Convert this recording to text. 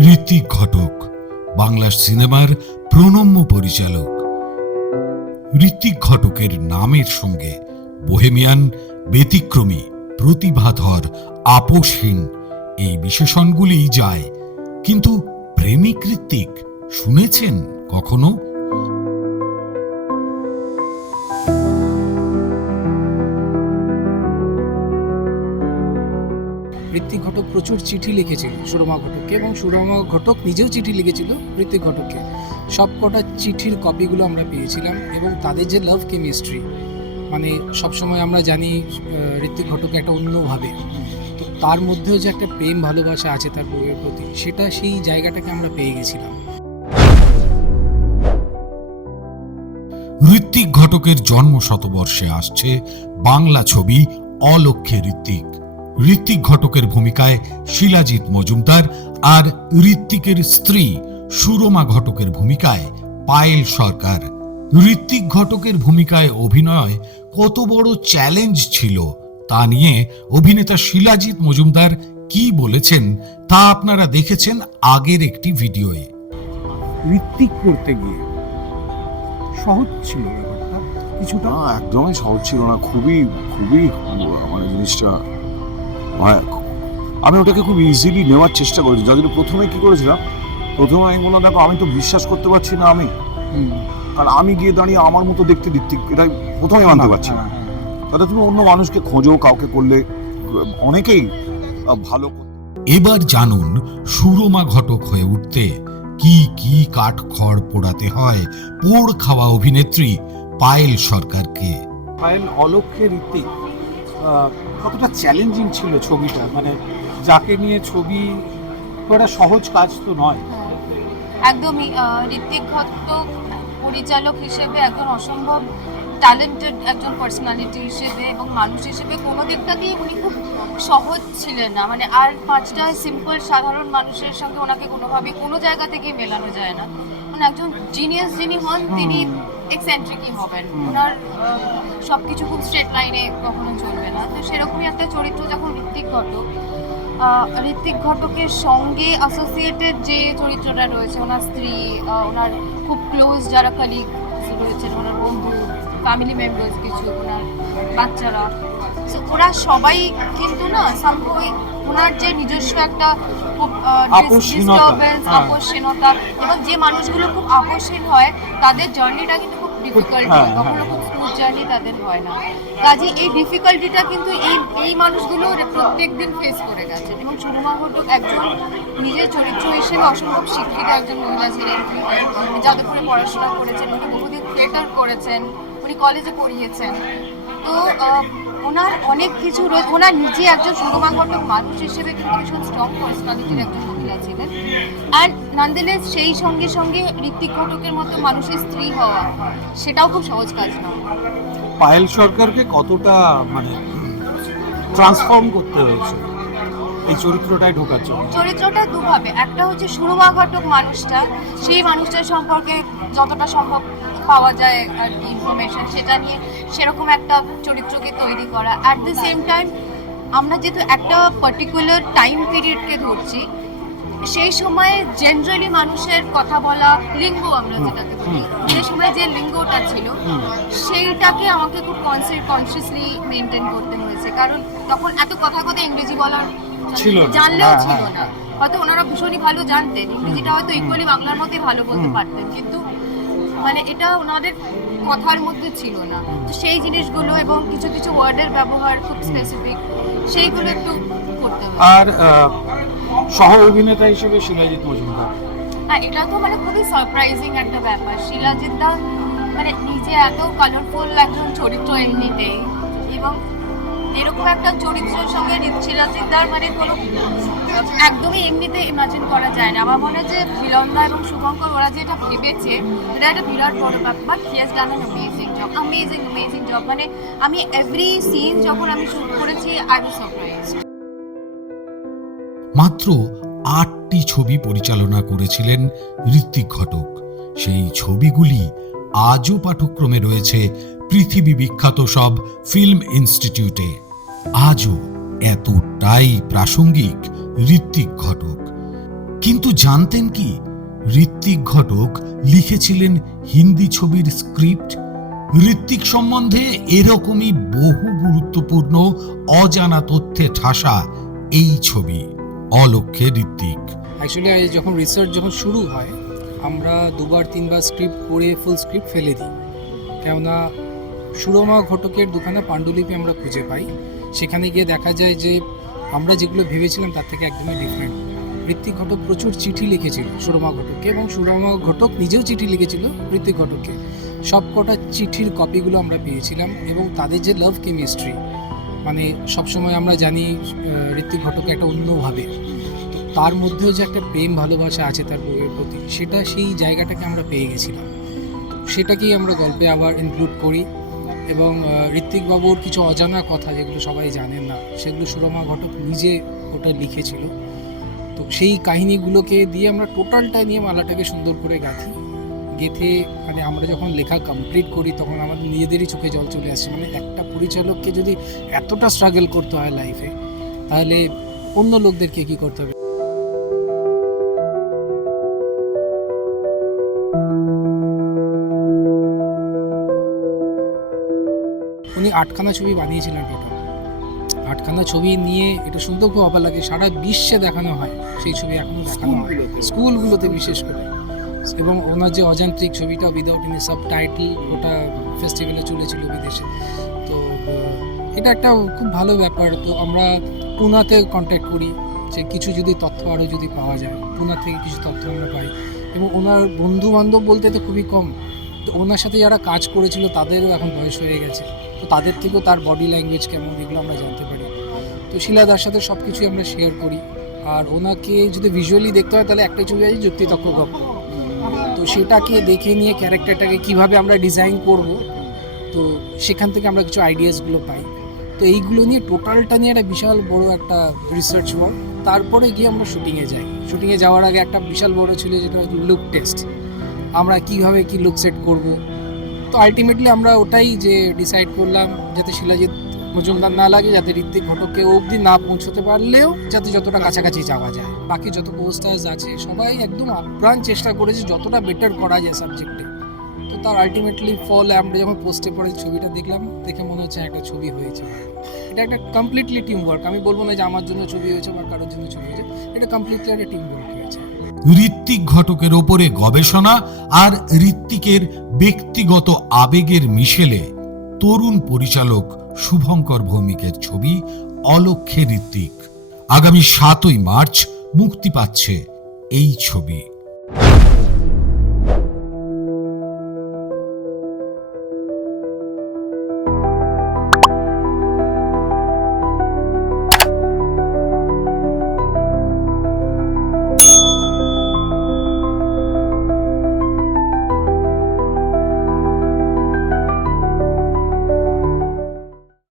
ঋত্বিক ঘটক বাংলা সিনেমার প্রণম্য পরিচালক। ঋত্বিক ঘটকের নামের সঙ্গে বোহেমিয়ান ব্যতিক্রমী, প্রতিভাধর, আপোষহীন এই বিশেষণগুলিই যায়। কিন্তু প্রেমিক ঋত্বিক শুনেছেন কখনো? ঋত্বিক ঘটক প্রচুর চিঠি লিখেছিল, সুরমা ঘটককে এবং সুরমা ঘটক নিজেও চিঠি লিখেছিল ঋত্বিক ঘটককে। সব কটা চিঠির কপিগুলো আমরা পেয়েছিলাম এবং তাদের যে লাভ কেমিস্ট্রি মানে সবসময় আমরা জানি ঋত্বিক ঘটক একটা অন্যভাবে তো তার মধ্যেও যে একটা প্রেম ভালোবাসা আছে তার বইয়ের প্রতি, সেটা সেই জায়গাটাকে আমরা পেয়ে গেছিলাম। ঋত্বিক ঘটকের জন্ম শতবর্ষে আসছে বাংলা ছবি অলক্ষ্যে ঋত্বিক। ঋত্বিক ঘটকের ভূমিকায় শিলাজিৎ মজুমদার আর ঋত্বিকের স্ত্রী সুরমা ঘটকের ভূমিকায় পায়েল সরকার। ঋত্বিক ঘটকের ভূমিকায় অভিনয় কত বড় চ্যালেঞ্জ ছিল তা নিয়ে অভিনেতা শিলাজিৎ মজুমদার কি বলেছেন তা আপনারা দেখেছেন আগের একটি ভিডিওয়ে। ঋত্বিক করতে গিয়ে সহজ ছিল ব্যাপারটা? কিছুটা? একদমই সহজ ছিল না খুবই খুবই মানে জিনিসটা। আমি ওটাকে খুব ইজিলি নেওয়ার চেষ্টা করেছি। যাদের প্রথমে কি করেছিলাম? প্রথমে আমি বললাম দেখো আমি তো বিশ্বাস করতে পারছি না আমি। কারণ আমি গিয়ে দাঁড়িয়ে আমার মতো দেখতে দিচ্ছি এটাই প্রথমে মানতে পারছি না। তাহলে তুমি অন্য মানুষকে খোঁজো কাউকে করলে অনেকেই ভালো এবার জানুন সুরমা ঘটক হয়ে উঠতে কি কি কাঠ খড় পোড়াতে হয়? পোড় খাওয়া অভিনেত্রী পায়েল সরকারকে। পায়েল অলক্ষ্যে ঋত্বিক আহ, কতটা চ্যালেঞ্জিং ছিল ছবিটা? মানে যাকে নিয়ে ছবি করা সহজ কাজ তো নয়। একদমই আহ, ঋত্বিক ঘটক পরিচালক হিসেবে একজন অসম্ভব ট্যালেন্টেড একজন পার্সোনালিটি হিসেবে এবং মানুষ হিসেবে কোনো দিকটাতেই উনি খুব সহজ ছিলেন না। মানে আর পাঁচটা সিম্পল সাধারণ মানুষের সঙ্গে ওনাকে কোনোভাবে কোনো জায়গা থেকে মেলানো যায় না। মানে একজন জিনিয়াস যিনি হন তিনি এক্সেন্ট্রিকই হবেন। ওনার সব কিছু খুব স্ট্রেট লাইনে কখনো চলবে না। তো সেরকমই একটা চরিত্র যখন ঋত্বিক ঘটক ঋত্বিক ঘটকের সঙ্গে অ্যাসোসিয়েটেড যে চরিত্রটা রয়েছে ওনার স্ত্রী ওনার খুব ক্লোজ যারা কালিগ রয়েছেন ওনার বন্ধু ফ্যামিলি মেম্বার্স কিছু ওনার বাচ্চারা So, ওরা সবাই কিন্তু না সম্ভব ওনার যে নিজস্ব একটা খুব ডিস্টারবেন্স হ্যাঁ। এবং যে মানুষগুলো খুব আপোষহীন হয় তাদের জার্নিটা কিন্তু ডিফিকাল্ট হ্যাঁ, কখনো হ্যাঁ। খুব স্মুথ জার্নি তাদের হয় না। কাজে এই ডিফিকাল্টিটা কিন্তু এই এই মানুষগুলো প্রত্যেক দিন ফেস করে গেছে এবং সুরমা ঘটক একজন নিজের চরিত্র হিসেবে অসম্ভব শিক্ষিত একজন মহিলা ছিলেন। যাদবপুরে পড়াশোনা করেছেন উনি বহুদিন থিয়েটার করেছেন উনি কলেজে পড়িয়েছেন। তো ওনার অনেক কিছু রয়েছে ওনার নিজে একজন সুরমা ঘটক মানুষ হিসেবে কিন্তু ভীষণ স্ট্রং পার্সোনালিটির একজন মহিলা ছিলেন। আর নান্দেলেস সেই সঙ্গে সঙ্গে ঋত্বিক ঘটকের মতো মানুষের স্ত্রী হওয়া সেটাও খুব সহজ কাজ না। পায়েল সরকারকে কতটা মানে ট্রান্সফর্ম করতে হয়েছে এই চরিত্রটায় ঢোকার জন্য? চরিত্রটা দুভাবে। একটা হচ্ছে সুরমা ঘটক মানুষটা সেই মানুষটার সম্পর্কে যতটা সম্ভব পাওয়া যায় আর কি ইনফরমেশন সেটা নিয়ে সেরকম একটা চরিত্রকে তৈরি করা। অ্যাট দ্য সেম টাইম আমরা যেহেতু একটা পার্টিকুলার টাইম পিরিয়ডকে ধরছি সেই সময়ে জেনারেলি মানুষের কথা বলা লিঙ্গ আমরা যেটাকে বলি। যে সময় যে লিঙ্গটা ছিল সেইটাকে আমাকে খুব কনসিয়াস কনসিয়াসলি মেনটেন করতে হয়েছে। কারণ তখন এত কথা কথা ইংরেজি বলার। জানলেও হ্যাঁ, ছিল হ্যাঁ। না। হয়তো ওনারা ভীষণই ভালো জানতেন ইংরেজিটা হয়তো ইকুয়ালি বাংলার মধ্যেই ভালো বলতে পারতেন। কিন্তু মানে এটা ওনাদের কথার মধ্যে ছিল না। তো সেই জিনিসগুলো এবং কিছু কিছু ওয়ার্ডের ব্যবহার খুব স্পেসিফিক সেইগুলো একটু করতে হবে। আর সহ অভিনেতা হিসেবে শিলাজিৎ মজুমদার। হ্যাঁ এটা তো মানে খুবই সারপ্রাইজিং একটা ব্যাপার। শিলাজিৎ দা মানে নিজে এত কালারফুল একজন চরিত্র এমনিতেই এবং এরকম একটা চরিত্রের সঙ্গে শিলাজিৎ দার মানে কোনো একদমই এমনিতে ইমাজিন করা যায় না। আমার মনে হয় যে বিলন্দা এবং শুভঙ্কর, ওরা যেটা ভেবেছে, এটা একটা বিরাট বড় ব্যাপার। But he has done an amazing job amazing amazing job মানে আমি এভরি সিন যখন আমি শুট করেছি আই ওয়াজ সারপ্রাইজড মাত্র আটটি ছবি পরিচালনা করেছিলেন ঋত্বিক ঘটক। সেই ছবিগুলি আজও পাঠক্রমে রয়েছে পৃথিবী বিখ্যাত সব ফিল্ম ইনস্টিটিউটে। আজও এতটাই প্রাসঙ্গিক ঋত্বিক ঘটক। কিন্তু জানতেন কি, ঋত্বিক ঘটক লিখেছিলেন হিন্দি ছবির স্ক্রিপ্ট। ঋত্বিক সম্বন্ধে এরকমই বহু গুরুত্বপূর্ণ অজানা তথ্যে ঠাসা এই ছবি। অলক্ষ্যে ঋত্বিক। অ্যাকচুয়ালি যখন রিসার্চ যখন শুরু হয়, আমরা দুবার, তিনবার স্ক্রিপ্ট করে ফুল স্ক্রিপ্ট ফেলে দিই। কেননা, সুরমা ঘটকের দুখানা পাণ্ডুলিপি আমরা খুঁজে পাই। সেখানে গিয়ে দেখা যায় যে, আমরা যেগুলো ভেবেছিলাম তার থেকে একদমই ডিফারেন্ট ঋত্বিক ঘটক প্রচুর চিঠি লিখেছিল সুরমা ঘটককে এবং সুরমা ঘটক নিজেও চিঠি লিখেছিল ঋত্বিক ঘটককে। সব কটা চিঠির কপিগুলো আমরা পেয়েছিলাম এবং তাদের যে লাভ কেমিস্ট্রি মানে সবসময় আমরা জানি ঋত্বিক ঘটক একটা অন্যভাবে। তো তার মধ্যেও যে একটা প্রেম ভালোবাসা আছে তার বইয়ের প্রতি সেটা সেই জায়গাটাকে আমরা পেয়ে গেছিলাম। সেটাকেই আমরা গল্পে আবার ইনক্লুড করি এবং আহ, ঋত্বিক বাবুর কিছু অজানা কথা যেগুলো সবাই জানেন না সেগুলো সুরমা ঘটক নিজে ওটা লিখেছিল। তো সেই কাহিনীগুলোকে দিয়ে আমরা টোটালটা নিয়ে মালাটাকে সুন্দর করে গাঁথি। গেথে মানে আমরা যখন লেখা কমপ্লিট করি তখন আমাদের নিজেদেরই চোখে জল চলে আসছে মানে একটা পরিচালককে যদি এতটা স্ট্রাগল করতে হয় লাইফে তাহলে অন্য লোকদেরকে কি করতে হবে? উনি আটখানা ছবি বানিয়েছিলেন টোটাল। আটখানা ছবি নিয়ে এটা শুনতেও খুব অবাক লাগে সারা বিশ্বে দেখানো হয় সেই ছবি এখনও দেখানো হয়। স্কুলগুলোতে বিশেষ করে। এবং ওনার যে অযান্ত্রিক ছবিটা উইদাউট এনি সাব টাইটেল ওটা ফেস্টিভ্যালে চলেছিল বিদেশে। তো এটা একটা খুব ভালো ব্যাপার। তো আমরা পুনাতে কন্ট্যাক্ট করি যে কিছু যদি তথ্য আরও যদি পাওয়া যায়। পুনা থেকে কিছু তথ্য আমরা পাই। এবং ওনার বন্ধু বান্ধব বলতে তো খুবই কম। তো ওনার সাথে যারা কাজ করেছিল, তাদেরও এখন বয়স হয়ে গেছে। তো তাদের থেকেও তার বডি ল্যাঙ্গুয়েজ কেমন, এগুলো আমরা জানতে পারি। তো শিলাদার সাথে সব কিছুই আমরা শেয়ার করি। আর ওনাকে যদি ভিজুয়ালি দেখতে হয়, তাহলে একটাই ছবি আছে যুক্তিতক্ক গল্প তো সেটাকে দেখে নিয়ে ক্যারেক্টারটাকে কীভাবে আমরা ডিজাইন করব, তো সেখান থেকে আমরা কিছু আইডিয়াসগুলো পাই। তো এইগুলো নিয়ে টোটালটা নিয়ে একটা বিশাল বড় একটা রিসার্চ ওয়ার্ক তারপরে গিয়ে আমরা শুটিংয়ে যাই। শুটিংয়ে যাওয়ার আগে একটা বিশাল বড় ছিল যেটা হচ্ছে লুক টেস্ট আমরা কীভাবে কি লুক সেট করব? তো আলটিমেটলি আমরা ওটাই যে ডিসাইড করলাম, যাতে শিলাজিৎ মজুমদার না লাগে যাতে ঋত্বিক ঘটককে অবধি না পৌঁছতে পারলেও যাতে যতটা কাছাকাছি যাওয়া যায়। বাকি যত পোস্টার্স আছে, সবাই একদম আপ্রাণ চেষ্টা করেছে যতটা বেটার করা যায় সাবজেক্টে তো তার আলটিমেটলি ফল আমরা যখন পোস্টে পরে ছবিটা দেখলাম, দেখে মনে হচ্ছে একটা ছবি হয়েছে। এটা একটা কমপ্লিটলি টিম ওয়ার্ক আমি বলব না যে আমার জন্য ছবি হয়েছে বা কারোর জন্য ছবি হয়েছে। এটা কমপ্লিটলি একটা টিম ওয়ার্ক হয়েছে। ঋত্বিক ঘটকের ওপরে গবেষণা আর ঋত্বিকের ব্যক্তিগত আবেগের মিশেলে তরুণ পরিচালক শুভঙ্কর ভৌমিকের ছবি অলক্ষে ঋত্বিক। আগামী সাতই মার্চ মুক্তি পাচ্ছে এই ছবি।